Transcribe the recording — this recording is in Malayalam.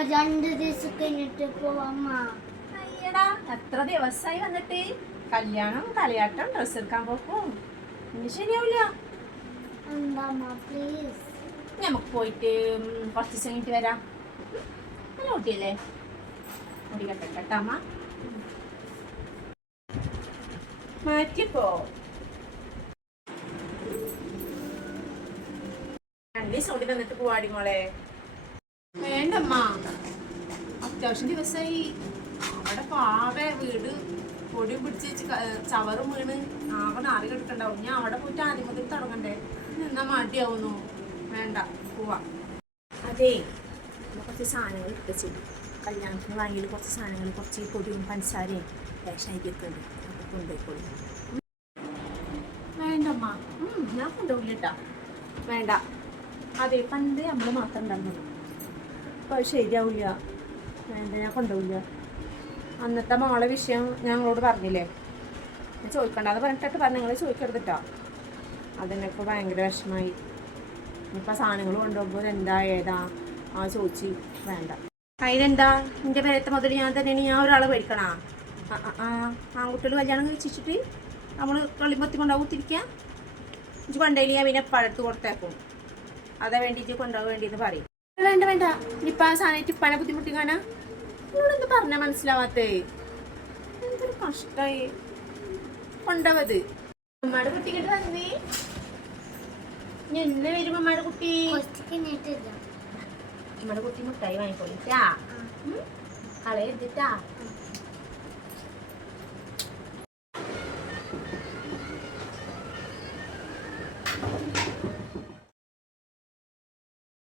2 ദിവസം കഴിഞ്ഞിട്ട് പോവാമ്മ. അയ്യടാ, എത്ര ദിവസമായി വന്നിട്ട്? കല്യാണം, കളിയാട്ടം, ഡ്രസ് എടുക്കാൻ പോക്കും ഇനി ശരിയാവില്ല. എന്താമ്മ പ്ലീസ്. നമുക്ക് പോയിട്ട് കുറച്ച് ദിവസം കഴിഞ്ഞിട്ട് വരാം. നല്ല കുട്ടിയല്ലേ? മുടി കെട്ടട്ടമ്മ മാറ്റിപ്പോ. 2 ദിവസം കൂടി വന്നിട്ട് പോവാടി മോളെ. വേണ്ടമ്മ, അത്യാവശ്യം ദിവസമായി. അവിടെ പാവ വീട് പൊടിയും പിടിച്ച് ചവറും വീണ് ആകെ നാറി കിടക്കണ്ടാവും. ഞാൻ അവിടെ പോയിട്ട് ആദ്യം മുതൽ തുടങ്ങണ്ടേ? എന്നാ മടിയാവുന്നു. വേണ്ട, പോവാ. അതേ, കുറച്ച് സാധനങ്ങൾ ഇട്ടിച്ച് കല്യാണത്തിന് വാങ്ങിയത്. കുറച്ച് സാധനങ്ങൾ, കുറച്ച് പൊടിയും പഞ്ചസാരയും റേഷനരിയൊക്കെ ഉണ്ട്. അതൊക്കെ കൊണ്ടുപോയിക്കോളൂ. വേണ്ടമ്മ, ഞാൻ കൊണ്ടുപോകില്ല കേട്ടാ. വേണ്ട. അതെ, പണ്ട് നമ്മൾ മാത്രം ഉണ്ടാകുന്നു. അപ്പോൾ അത് ശരിയാവില്ല. വേണ്ട, ഞാൻ കൊണ്ടുപോകില്ല. അന്നത്തെ മോളെ വിഷയം ഞങ്ങളോട് പറഞ്ഞില്ലേ? ഞാൻ ചോദിക്കണ്ടെന്ന് പറഞ്ഞിട്ട് പറഞ്ഞു. നിങ്ങൾ ചോദിക്കരുതിട്ടോ. അതിനൊക്കെ ഭയങ്കര വിഷമമായി. ഇപ്പം സാധനങ്ങൾ കൊണ്ടുപോകുമ്പോൾ എന്താ ഏതാ ചോദിച്ച്. വേണ്ട. അതിനെന്താ? എൻ്റെ പേരത്തെ മുതൽ ഞാൻ തന്നെയാണ്. ഞാൻ ഒരാളെ പേടിക്കണ? ആൺകുട്ടികൾ കല്യാണം കഴിച്ചിട്ട് നമ്മൾ കളിമ്പത്തി കൊണ്ടാവും തിരിക്കുക. ഇഞ്ച് കൊണ്ടേലി ഞാൻ പിന്നെ പഴത്ത് കൊടുത്തേക്കും. അതാ വേണ്ടി ഇഞ്ച് കൊണ്ടുപോകാൻ വേണ്ടിയെന്ന് പറയും. വേണ്ട വേണ്ട, ഇപ്പം ആ സാധനം ഇപ്പനെ ബുദ്ധിമുട്ടിക്കാനാ? നിങ്ങളെന്ത് പറഞ്ഞാൽ മനസ്സിലാവാത്തേ? എന്തൊരു കഷ്ടായി. കൊണ്ടുപോവത് അമ്മയുടെ കുട്ടിക്കിട്ട് വന്നേ. ഇനി എന്ന് വരും അമ്മയുടെ കുട്ടി? കഴിഞ്ഞിട്ടില്ല. അമ്മയുടെ കുട്ടി മുട്ടായി വാങ്ങിക്കോളിട്ടാ. കളയെടുത്തിട്ടാ.